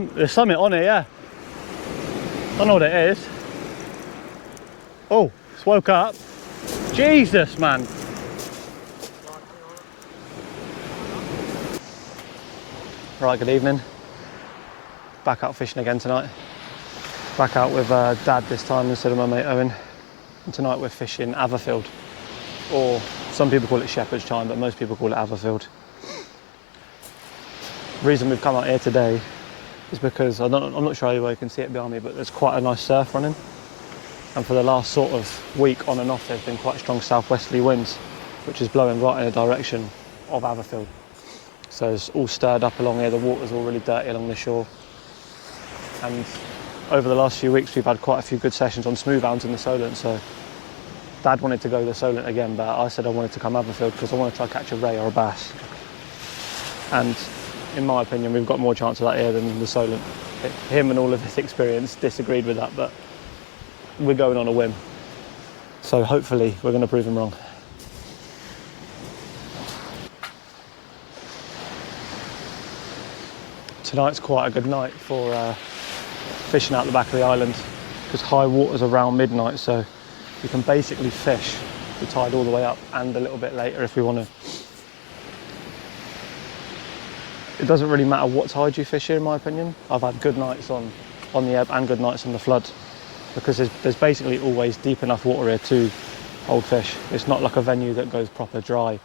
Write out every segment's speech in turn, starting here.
There's something on it, yeah. I don't know what it is. Oh, it's woke up. Jesus, man. Right, good evening. Back out fishing again tonight. Back out with Dad this time instead of my mate Owen. And tonight we're fishing Atherfield, or some people call it Shepherd's Chine, but most people call it Atherfield. The reason we've come out here today is because I'm not sure how you can see it behind me, but there's quite a nice surf running. And for the last sort of week on and off, there's been quite strong southwesterly winds, which is blowing right in the direction of Atherfield. So it's all stirred up along here, the water's all really dirty along the shore. And over the last few weeks, we've had quite a few good sessions on smooth hounds in the Solent, so Dad wanted to go the Solent again, but I said I wanted to come Atherfield because I want to try catch a ray or a bass. And in my opinion, we've got more chance of that here than the Solent. Him and all of his experience disagreed with that, but we're going on a whim. So hopefully we're going to prove him wrong. Tonight's quite a good night for fishing out the back of the island because high water's around midnight, so you can basically fish the tide all the way up and a little bit later if we want to. It doesn't really matter what tide you fish here, in my opinion. I've had good nights on the ebb and good nights on the flood because there's basically always deep enough water here to hold fish. It's not like a venue that goes proper dry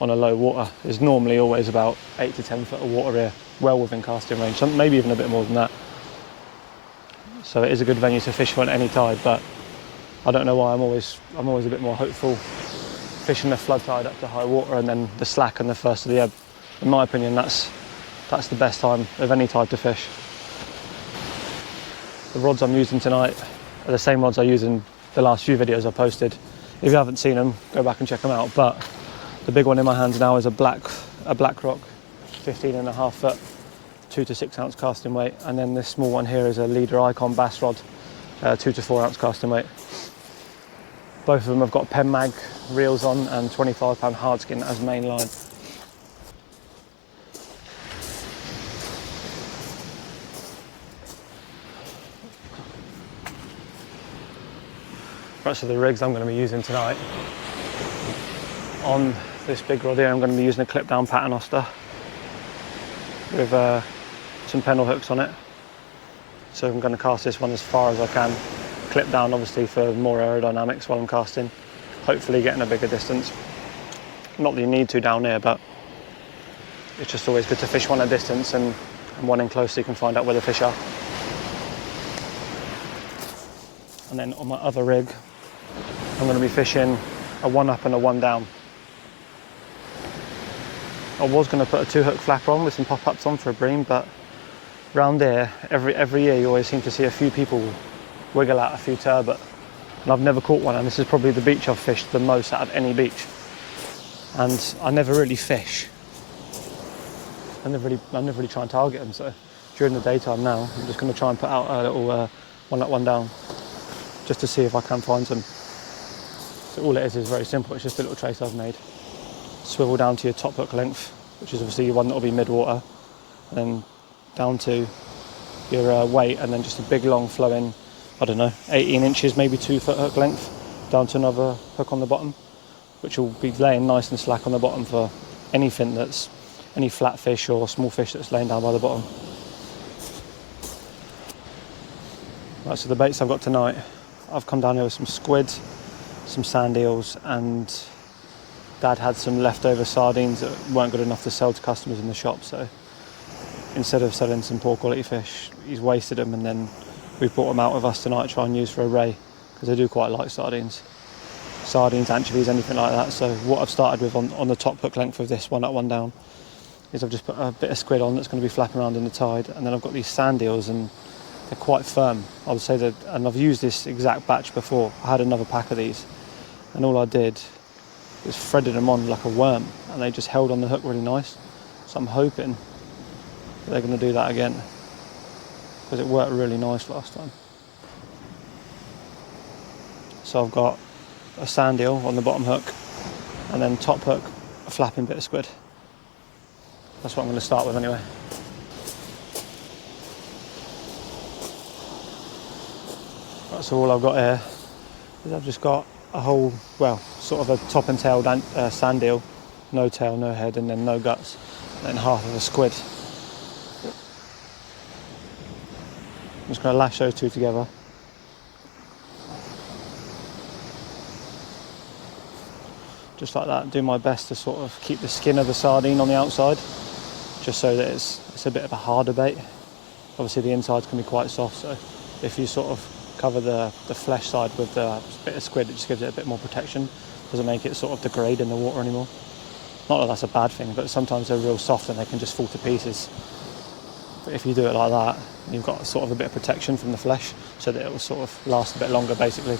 on a low water. There's normally always about 8 to 10 foot of water here, well within casting range, maybe even a bit more than that. So it is a good venue to fish on any tide, but I don't know why I'm always a bit more hopeful fishing the flood tide up to high water and then the slack and the first of the ebb. In my opinion, that's the best time of any tide to fish. The rods I'm using tonight are the same rods I used in the last few videos I posted. If you haven't seen them, go back and check them out. But the big one in my hands now is a black rock, 15.5 foot, 2 to 6 ounce casting weight, and then this small one here is a Leader Icon bass rod, 2 to 4 ounce casting weight. Both of them have got Pen Mag reels on and 25-pound hardskin as main line. Right, so the rigs I'm going to be using tonight on this big rod here, I'm going to be using a clip down paternoster with some pennel hooks on it. So I'm going to cast this one as far as I can, clip down obviously for more aerodynamics while I'm casting, hopefully getting a bigger distance. Not that you need to down here, but it's just always good to fish one at distance and one in close so you can find out where the fish are. And then on my other rig, I'm going to be fishing a 1 up and a 1 down. I was going to put a 2-hook flapper on with some pop-ups on for a bream, but round here, every year you always seem to see a few people wiggle out a few turbot, and I've never caught one, and this is probably the beach I've fished the most out of any beach. And I never really fish. I never really try and target them, so during the daytime now, I'm just going to try and put out a little 1 up, 1 down, just to see if I can find some. So all it is very simple, it's just a little trace I've made. Swivel down to your top hook length, which is obviously your one that will be mid-water, and then down to your weight, and then just a big long flowing, I don't know, 18 inches, maybe 2 foot hook length, down to another hook on the bottom, which will be laying nice and slack on the bottom for anything that's, any flat fish or small fish that's laying down by the bottom. Right, so the baits I've got tonight, I've come down here with some squid, some sand eels, and Dad had some leftover sardines that weren't good enough to sell to customers in the shop, so instead of selling some poor quality fish, he's wasted them, and then we've brought them out with us tonight to try and use for a ray, because I do quite like sardines, anchovies, anything like that. So what I've started with on the top hook length of this 1 up, 1 down is I've just put a bit of squid on that's going to be flapping around in the tide, and then I've got these sand eels, and they're quite firm, I would say, that, and I've used this exact batch before. I had another pack of these, and all I did was threaded them on like a worm, and they just held on the hook really nice. So I'm hoping that they're going to do that again, because it worked really nice last time. So I've got a sand eel on the bottom hook, and then top hook, a flapping bit of squid. That's what I'm going to start with anyway. Right, so all I've got here is I've just got a whole, well, sort of a top and tailed sand eel, no tail, no head, and then no guts, and then half of a squid. I'm just going to lash those two together. Just like that, do my best to sort of keep the skin of the sardine on the outside, just so that it's a bit of a harder bait. Obviously the insides can be quite soft, so if you sort of cover the flesh side with the bit of squid, it just gives it a bit more protection, doesn't make it sort of degrade in the water anymore. Not that that's a bad thing, but sometimes they're real soft and they can just fall to pieces. But if you do it like that, you've got sort of a bit of protection from the flesh, so that it will sort of last a bit longer basically.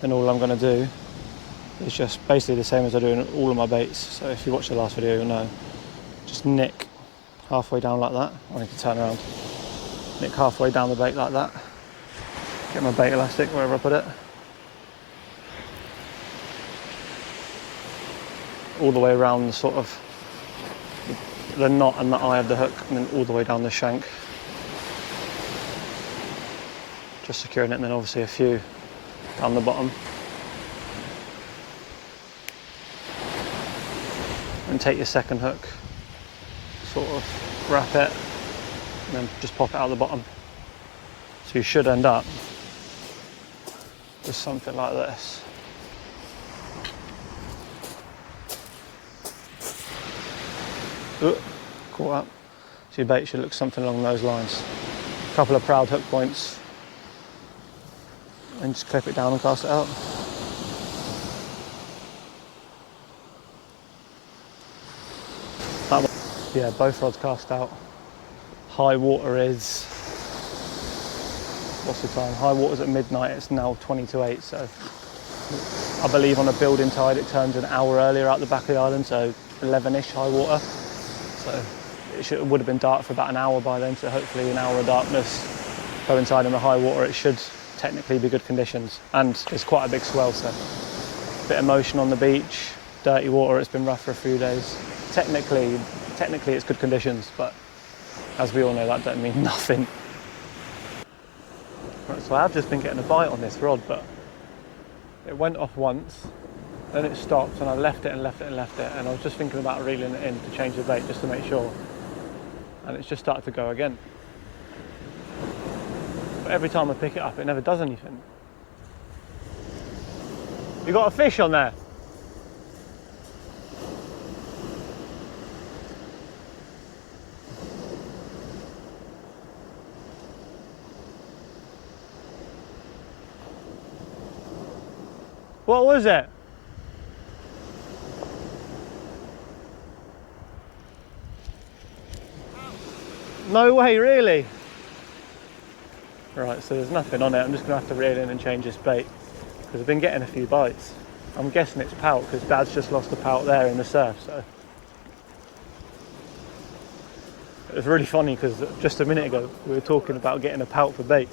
Then all I'm going to do is just basically the same as I do in all of my baits. So if you watch the last video, you'll know. Just nick halfway down like that. I need to turn around. Nick halfway down the bait like that. Get my bait elastic wherever I put it. All the way around the sort of the knot and the eye of the hook, and then all the way down the shank. Just securing it, and then obviously a few down the bottom. And take your second hook, sort of wrap it, and then just pop it out the bottom. So you should end up with something like this. Ooh, caught up. So your bait should look something along those lines. A couple of proud hook points, and just clip it down and cast it out. That one, yeah, both rods cast out. High water is, what's the time? High water's at midnight, it's now 20 to 8, so I believe on a building tide it turns an hour earlier out the back of the island, so 11ish high water. So it would have been dark for about an hour by then, so hopefully an hour of darkness coinciding with high water, it should technically be good conditions. And it's quite a big swell, so a bit of motion on the beach, dirty water, it's been rough for a few days. Technically it's good conditions, but as we all know, that don't mean nothing. Right, so I have just been getting a bite on this rod, but it went off once, then it stopped, and I left it and left it and left it, and I was just thinking about reeling it in to change the bait just to make sure, and it's just started to go again. But every time I pick it up, it never does anything. You got a fish on there? What was it? No way, really? Right, so there's nothing on it. I'm just going to have to reel in and change this bait, because I've been getting a few bites. I'm guessing it's pout, because Dad's just lost a pout there in the surf, so. It was really funny, because just a minute ago we were talking about getting a pout for bait.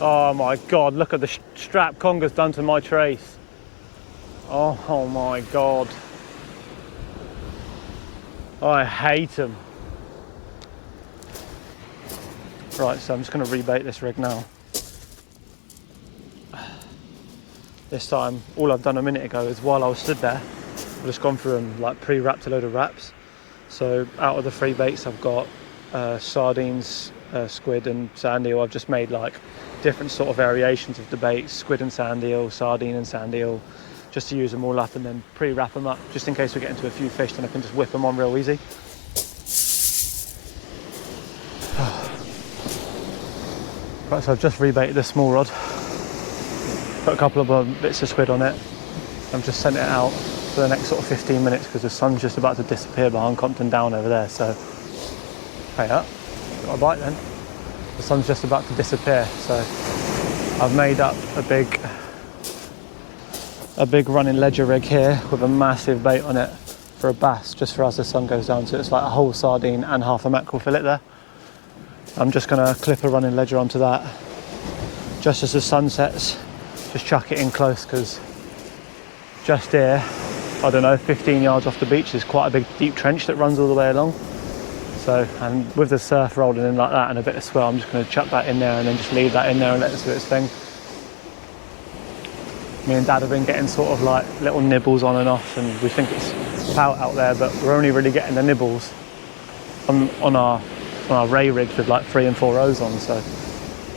Oh my God, look at the strap Conga's done to my trace. Oh my God. I hate them. Right, so I'm just going to rebait this rig now. This time, all I've done a minute ago is while I was stood there, I've just gone through and like pre-wrapped a load of wraps. So out of the 3 baits I've got sardines, squid and sand eel. I've just made like different sort of variations of the baits, squid and sand eel, sardine and sand eel, just to use them all up and then pre-wrap them up, just in case we get into a few fish, then I can just whip them on real easy. Right, so I've just rebaited this small rod, put a couple of bits of squid on it. I've just sent it out for the next sort of 15 minutes because the sun's just about to disappear behind Compton Down over there, so hey up, got a bite then. The sun's just about to disappear, so I've made up a big running ledger rig here with a massive bait on it for a bass, just for as the sun goes down, so it's like a whole sardine and half a mackerel fillet there. I'm just going to clip a running ledger onto that just as the sun sets, just chuck it in close, because just here, I don't know, 15 yards off the beach, there's quite a big deep trench that runs all the way along. So, and with the surf rolling in like that and a bit of swell, I'm just going to chuck that in there and then just leave that in there and let it do its thing. Me and Dad have been getting sort of like little nibbles on and off, and we think it's pout out there, but we're only really getting the nibbles on our ray rigs with like 3 and 4 rows on, so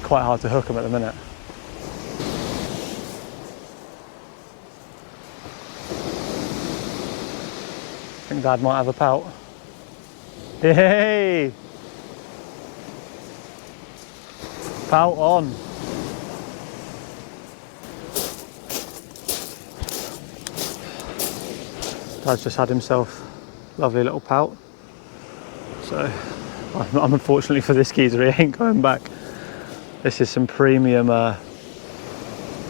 quite hard to hook them at the minute. I think Dad might have a pout. Yay! Pout on. Dad's just had himself a lovely little pout. So, unfortunately for this geezer, he ain't going back. This is some premium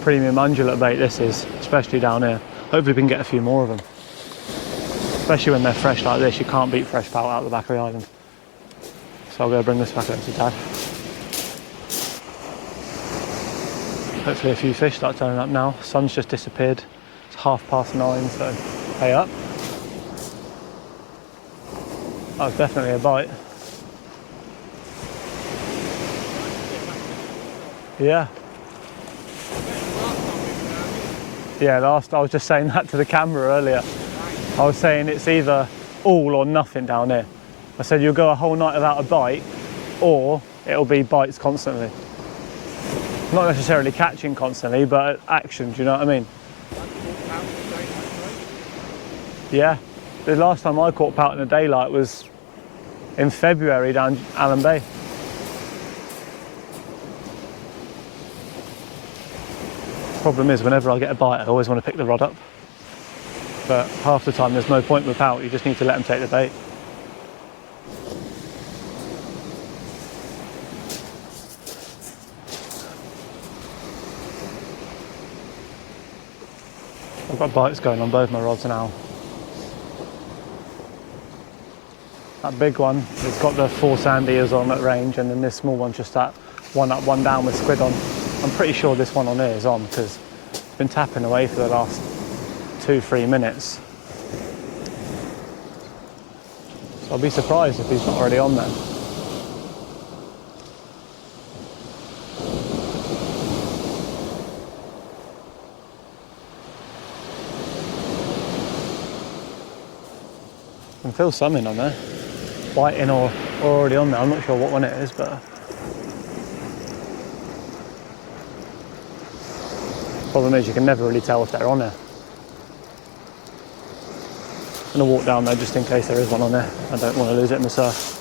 undulate bait, this is, especially down here. Hopefully we can get a few more of them. Especially when they're fresh like this, you can't beat fresh pout out of the back of the island. So I'll go bring this back over to Dad. Hopefully a few fish start turning up now. Sun's just disappeared. It's 9:30, so pay up. That was definitely a bite. Yeah. Yeah, I was just saying that to the camera earlier. I was saying it's either all or nothing down here. I said you'll go a whole night without a bite, or it'll be bites constantly. Not necessarily catching constantly, but action, do you know what I mean? Yeah. The last time I caught pout in the daylight was in February down Allen Bay. Problem is, whenever I get a bite, I always want to pick the rod up. But half the time there's no point with pout, you just need to let them take the bait. I've got bites going on both my rods now. That big one, it's got the 4 sand ears on at range, and then this small one's just that 1 up, 1 down with squid on. I'm pretty sure this one on here is on, because it's been tapping away for the last 2-3 minutes. So I'll be surprised if he's not already on there. I can feel something on there, biting or already on there. I'm not sure what one it is, but problem is you can never really tell if they're on there. I'm going to walk down there just in case there is one on there. I don't want to lose it in the surf.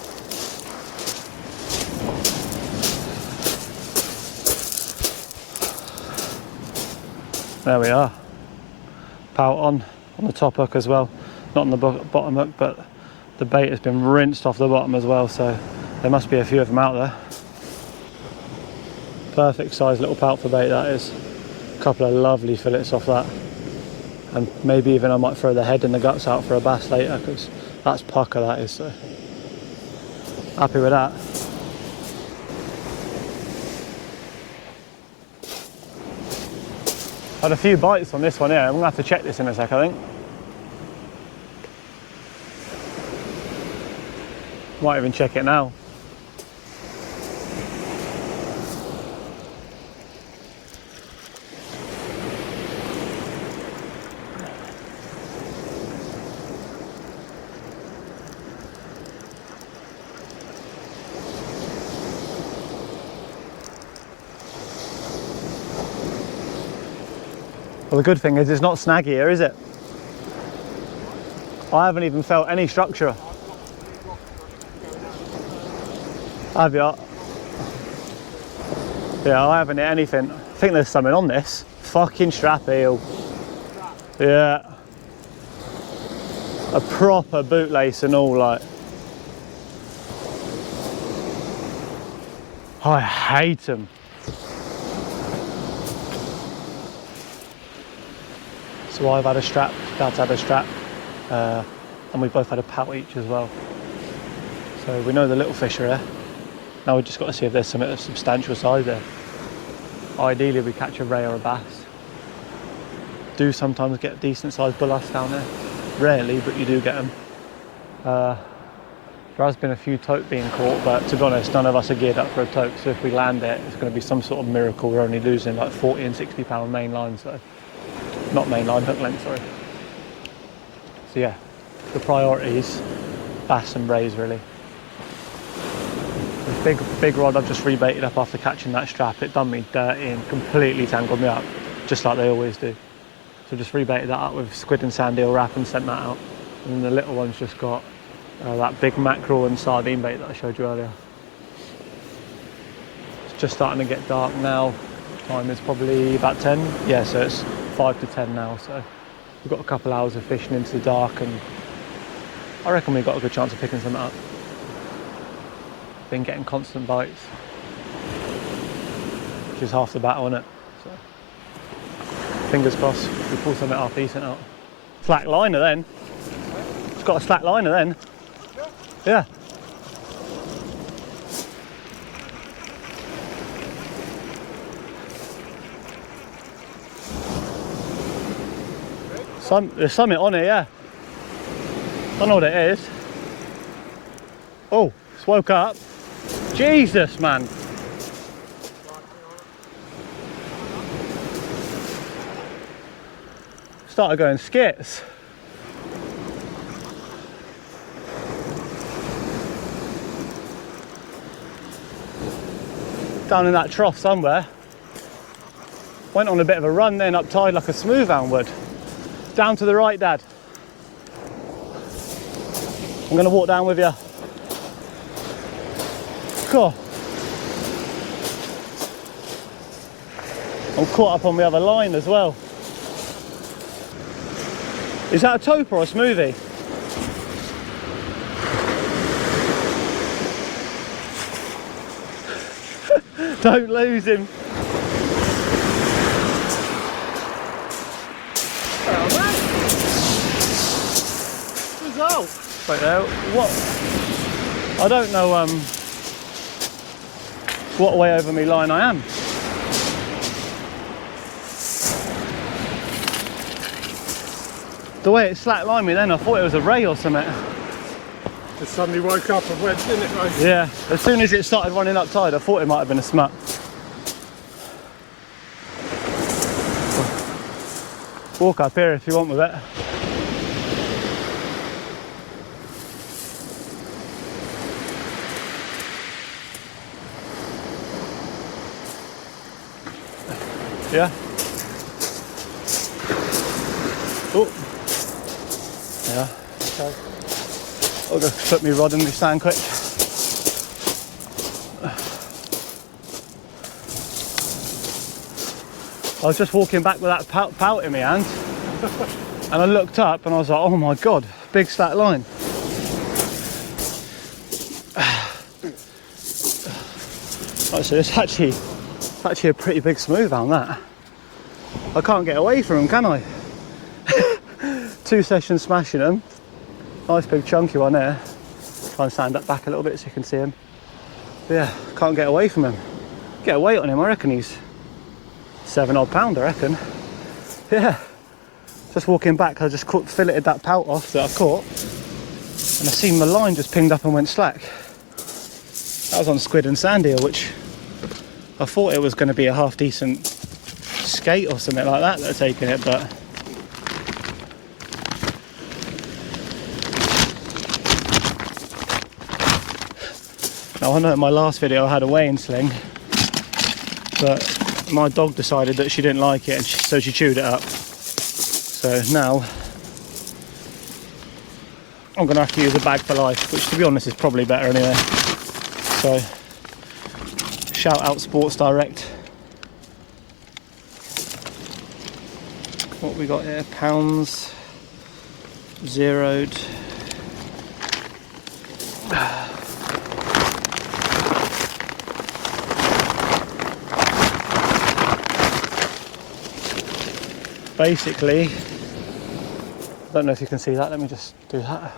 There we are. Pout on the top hook as well. Not on the bottom hook, but the bait has been rinsed off the bottom as well, so there must be a few of them out there. Perfect size little pout for bait that is. A couple of lovely fillets off that, and maybe even I might throw the head and the guts out for a bass later, because that's pucker that is, so happy with that. Had a few bites on this one here. I'm gonna have to check this in a sec, I think. Might even check it now. Well, the good thing is it's not snaggy here, is it? I haven't even felt any structure. Have you? Yeah, I haven't hit anything. I think there's something on this. Fucking strap eel. Yeah. A proper bootlace and all, like. I hate them. So I've had a strap, Dad's had a strap, and we both had a pout each as well. So we know the little fish are here. Now we've just got to see if there's something of substantial size there. Ideally we catch a ray or a bass. Do sometimes get decent sized bullass down there. Rarely, but you do get them. There has been a few tote being caught, but to be honest, none of us are geared up for a tote, so if we land it, it's going to be some sort of miracle. We're only losing like 40 and 60 pound main line, so not main line, hook length, sorry. So yeah, the priorities, bass and brays really. This big rod I've just rebaited up after catching that strap. It done me dirty and completely tangled me up, just like they always do. So just rebaited that up with squid and sand eel wrap and sent that out. And then the little one's just got that big mackerel and sardine bait that I showed you earlier. It's just starting to get dark now. Time is probably about 10. Yeah, so it's 5 to 10 now. So we've got a couple hours of fishing into the dark, and I reckon we've got a good chance of picking something up. Been getting constant bites, which is half the battle, isn't it? So fingers crossed we pull something half decent out. Slack liner then. It's got a slack liner then. Yeah. There's something on it, yeah. Don't know what it is. Oh, it's woke up. Jesus, man. Started going skits. Down in that trough somewhere. Went on a bit of a run then, up tide like a smooth hound would. Down to the right, Dad. I'm going to walk down with you. Cool. I'm caught up on the other line as well. Is that a tope or a smoothie? Don't lose him. Oh, man. Result. Wait there. What? I don't know what way over me line I am. The way it slacklined me then, I thought it was a ray or something. It suddenly woke up and went, didn't it, mate? Yeah, as soon as it started running up tide, I thought it might have been a smut. Walk up here if you want with it. Yeah. Oh. Yeah. Okay. I'll just put my rod in the sand quick. I was just walking back with that pout in my hand, and I looked up and I was like, oh my god, big slack line. Right, so it's actually a pretty big smooth hound, that. I can't get away from him, can I? 2 sessions smashing him. Nice big chunky one there. Try and stand up back a little bit so you can see him. But yeah, can't get away from him. Get a weight on him, I reckon he's 7 odd pound, I reckon. Yeah. Just walking back, I just filleted that pout off that I caught, and I seen the line just pinged up and went slack. That was on squid and sand eel, which I thought it was going to be a half decent skate or something like that are taking it, but now I know in my last video I had a weighing sling, but my dog decided that she didn't like it, and so she chewed it up. So now I'm going to have to use a bag for life, which to be honest is probably better anyway. So shout out Sports Direct. What we got here? Pounds, zeroed. Basically, I don't know if you can see that, let me just do that.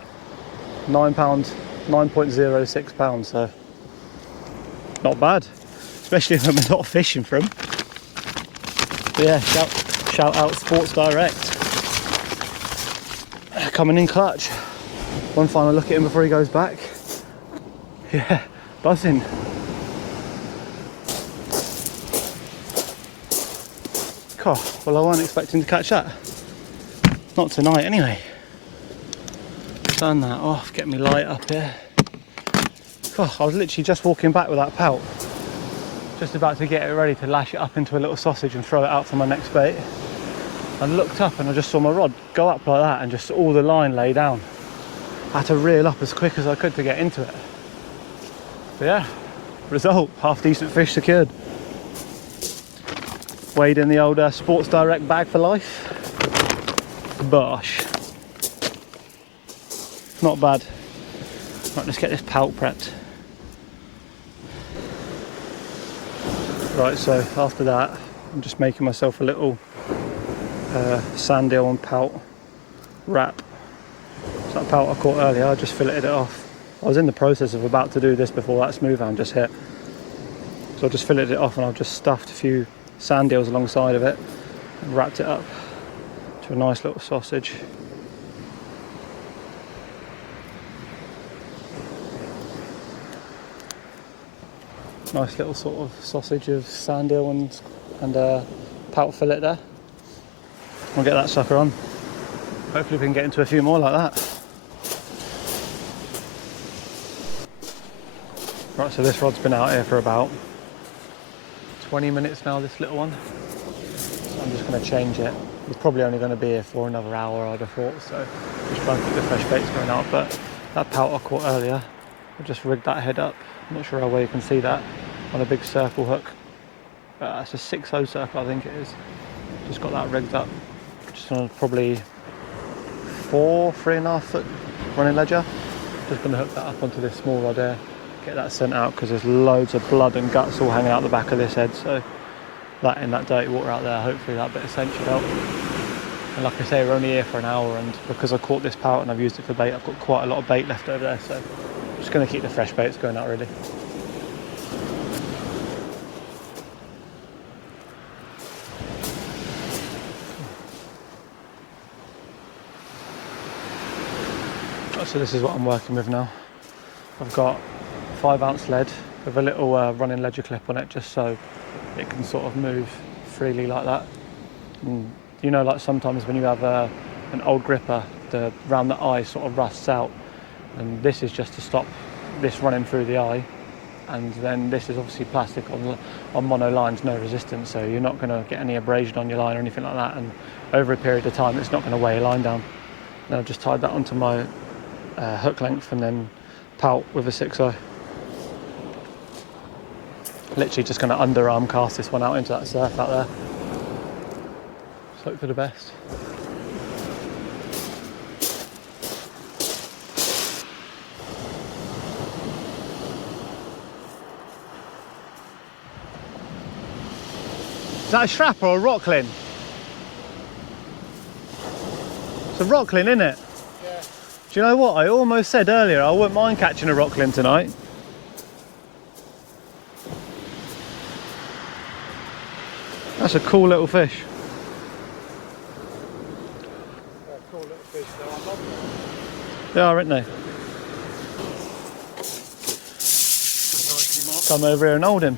£9, 9.06 pounds, so not bad, especially if I'm not fishing for them. But yeah, Shout out Sports Direct. Coming in clutch. One final look at him before he goes back. Yeah, buzzing. God, well I wasn't expecting to catch that. Not tonight anyway. Turn that off, get me light up here. God, I was literally just walking back with that pout. Just about to get it ready to lash it up into a little sausage and throw it out for my next bait. I looked up and I just saw my rod go up like that and just all the line lay down. I had to reel up as quick as I could to get into it. But yeah, result, half decent fish secured. Weighed in the old Sports Direct bag for life. Bosh. Not bad. Right, let's get this pout prepped. Right, so after that, I'm just making myself a little sand eel and pout wrap. So that pout I caught earlier, I just filleted it off. I was in the process of about to do this before that smooth hound just hit. So I just filleted it off and I've just stuffed a few sand eels alongside of it and wrapped it up to a nice little sausage. Nice little sort of sausage of sand eel and pout fillet there. We'll get that sucker on. Hopefully we can get into a few more like that. Right, so this rod's been out here for about 20 minutes now, this little one. So I'm just going to change it. It's probably only going to be here for another hour, I'd have thought, so just trying to keep the fresh baits going out. But that pout I caught earlier, I just rigged that head up. I'm not sure how well you can see that on a big circle hook. It's a 6/0 circle, I think it is. Just got that rigged up. Just on probably 3.5 foot running ledger. Just going to hook that up onto this small rod here. Get that sent out because there's loads of blood and guts all hanging out the back of this head. So that in that dirty water out there, hopefully that bit of scent should help. And like I say, we're only here for an hour, and because I caught this pout and I've used it for bait, I've got quite a lot of bait left over there. So I'm just going to keep the fresh baits going out really. So this is what I'm working with now. I've got 5-ounce lead with a little running ledger clip on it, just so it can sort of move freely like that. And you know, like sometimes when you have an old gripper, around the eye sort of rusts out, and this is just to stop this running through the eye. And then this is obviously plastic on mono lines, no resistance, so you're not going to get any abrasion on your line or anything like that. And over a period of time, it's not going to weigh your line down. Then I've just tied that onto my hook length and then pout with a 6/0. Literally just going to underarm cast this one out into that surf out there. Just hope for the best. Is that a strap or a rocklin? It's a rocklin, isn't it? Yeah. Do you know what? I almost said earlier I wouldn't mind catching a rocklin tonight. That's a cool little fish. Cool little fish though, I love them. They are, aren't they? Come over here and hold him.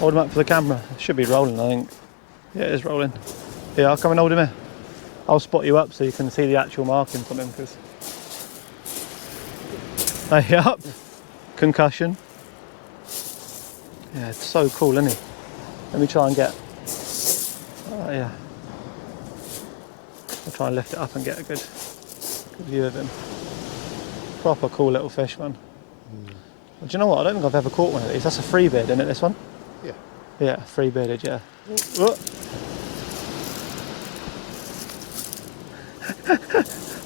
Hold him up for the camera. It should be rolling, I think. Yeah, it is rolling. Yeah, I'll come and hold him here. I'll spot you up so you can see the actual markings on him. Cause... Hey, up. Concussion. Yeah, it's so cool, isn't he? Let me try and get... Oh, yeah. I'll try and lift it up and get a good view of him. Proper cool little fish, man. Well, do you know what? I don't think I've ever caught one of these. That's a free beard, isn't it, this one? Yeah. Yeah, free bearded, yeah.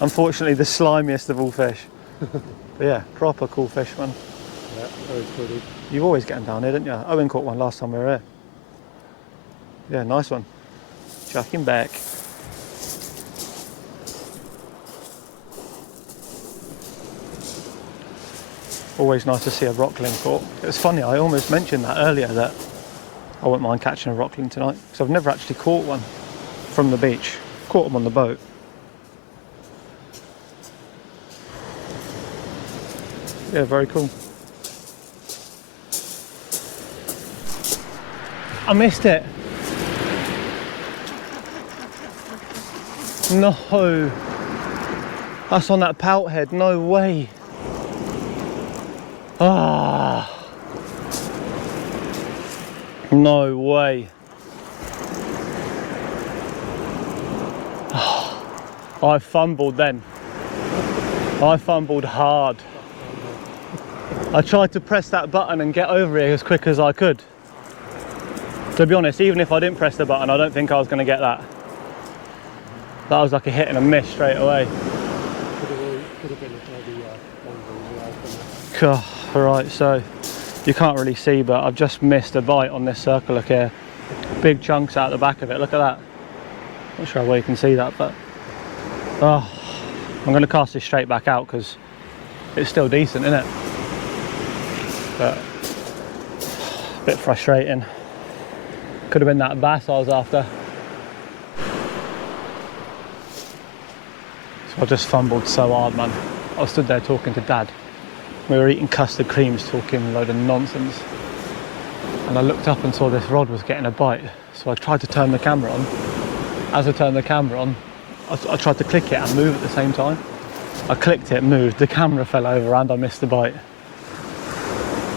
Unfortunately, the slimiest of all fish. But yeah, proper cool fish, man. Yeah, very pretty. You always get them down here, don't you? Owen caught one last time we were here. Yeah, nice one. Chuck him back. Always nice to see a rocklin caught. It was funny, I almost mentioned that earlier, that I wouldn't mind catching a rocklin tonight, because I've never actually caught one. from the beach. Caught them on the boat. Yeah, very cool. I missed it. No. That's on that pout head, no way. Ah. No way. I fumbled then. I fumbled hard. I tried to press that button and get over it as quick as I could. To be honest, even if I didn't press the button, I don't think I was going to get that. That was like a hit and a miss straight away. Could have been a bloody as well. Right, so you can't really see, but I've just missed a bite on this circle, look here. Big chunks out the back of it, look at that. Not sure how well you can see that, but oh, I'm going to cast this straight back out because it's still decent, isn't it? But a bit frustrating. Could have been that bass I was after. So I just fumbled so hard, man. I was stood there talking to Dad. We were eating custard creams, talking a load of nonsense. And I looked up and saw this rod was getting a bite. So I tried to turn the camera on. As I turned the camera on, I tried to click it and move at the same time. I clicked it, moved, the camera fell over and I missed the bite.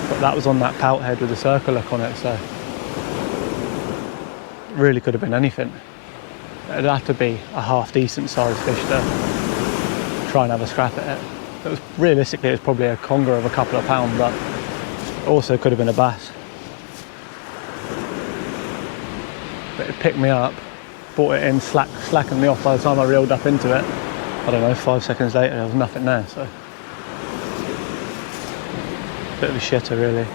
But that was on that pout head with the circle hook on it, so really could have been anything. It'd have to be a half decent sized fish to try and have a scrap at it. It was, realistically, it's probably a conger of a couple of pounds, but also could have been a bass. But it picked me up, brought it in, slackened me off by the time I reeled up into it. I don't know, 5 seconds later there was nothing there, so. Bit of a shitter, really.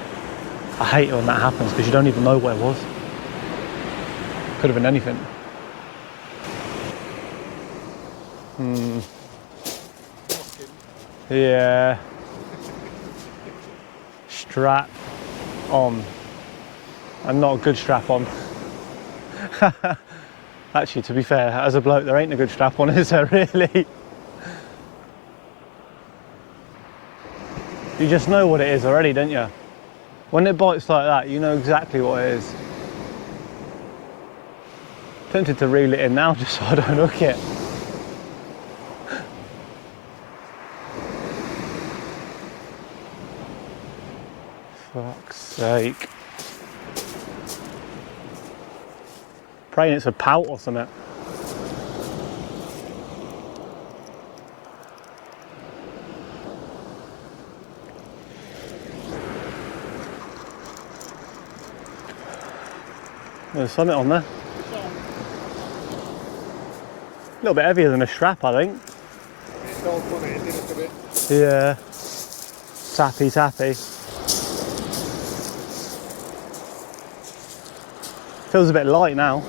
I hate it when that happens because you don't even know what it was. Could have been anything. Yeah. Strap on. And not a good strap on. Actually, to be fair, as a bloke, there ain't a good strap on, is there, really? You just know what it is already, don't you? When it bites like that, you know exactly what it is. Tempted to reel it in now just so I don't hook it. Fuck's sake. Praying it's a pout or something. There's something on there. A little bit heavier than a strap, I think. Yeah. Tappy, tappy. Feels a bit light now.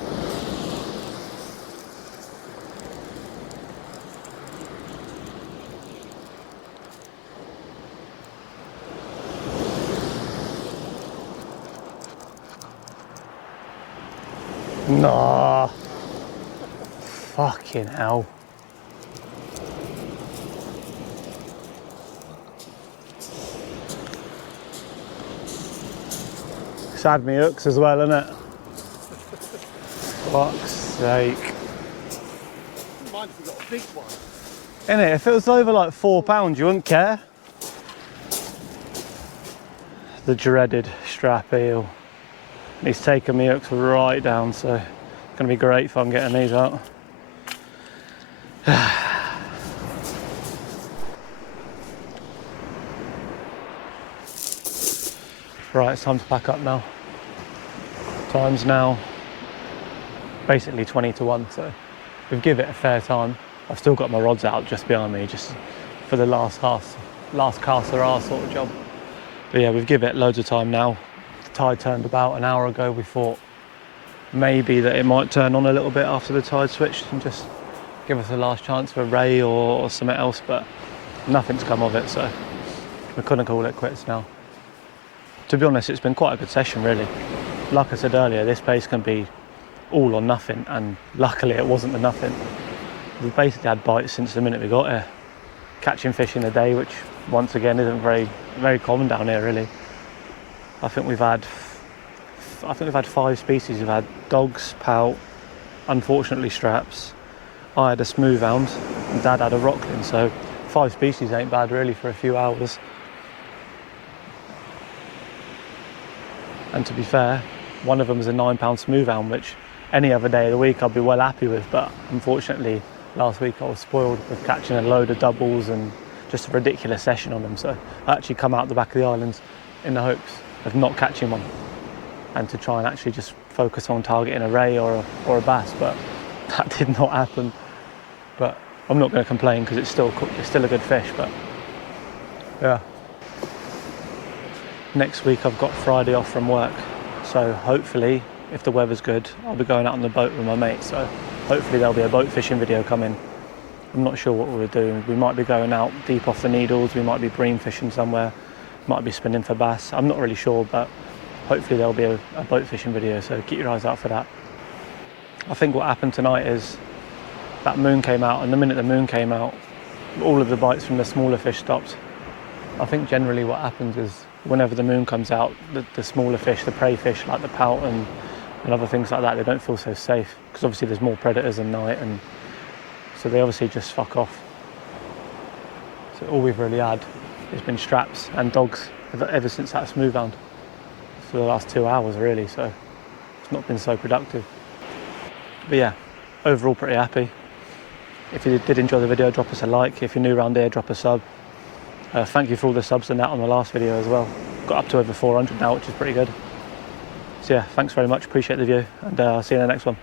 Nah. Fucking hell. It's had me hooks as well, isn't it? Fuck's sake. Mind if we got a big one. Innit, if it was over like £4, you wouldn't care. The dreaded strap eel. He's taken me hooks right down, so it's gonna be great fun getting these out. Right, it's time to pack up now. Time's now basically 20 to 1, so we've given it a fair time. I've still got my rods out just behind me, just for the last cast or R sort of job. But yeah, we've given it loads of time now. The tide turned about an hour ago. We thought maybe that it might turn on a little bit after the tide switched and just give us a last chance for a ray or something else, but nothing's come of it, so we couldn't call it quits now. To be honest, it's been quite a good session, really. Like I said earlier, this place can be all or nothing, and luckily it wasn't the nothing. We've basically had bites since the minute we got here. Catching fish in a day, which once again isn't very common down here really. I think we've had 5 species. We've had dogs, pout, unfortunately straps. I had a smooth hound and Dad had a rockling, so 5 species ain't bad really for a few hours. And to be fair, one of them was a 9-pound smooth hound, which any other day of the week I'd be well happy with, but unfortunately last week I was spoiled with catching a load of doubles and just a ridiculous session on them. So I actually come out the back of the islands in the hopes of not catching one and to try and actually just focus on targeting a ray or a bass, but that did not happen. But I'm not going to complain because it's still a good fish. But yeah, next week I've got Friday off from work, so hopefully if the weather's good I'll be going out on the boat with my mate, so hopefully there'll be a boat fishing video coming. I'm not sure what we'll do. We might be going out deep off the needles, we might be bream fishing somewhere, might be spinning for bass, I'm not really sure, but hopefully there'll be a boat fishing video, so keep your eyes out for that. I think what happened tonight is that moon came out, and the minute the moon came out, all of the bites from the smaller fish stopped. I think generally what happens is whenever the moon comes out, the smaller fish, the prey fish like the pout and other things like that, they don't feel so safe because obviously there's more predators at night, and so they obviously just fuck off. So all we've really had has been straps and dogs ever since that smooth hound for the last 2 hours really, so it's not been so productive. But yeah, overall pretty happy. If you did enjoy the video, drop us a like. If you're new around here, drop a sub. Thank you for all the subs and that on the last video as well. Got up to over 400 now, which is pretty good. So yeah, thanks very much, appreciate the view, and I'll see you in the next one.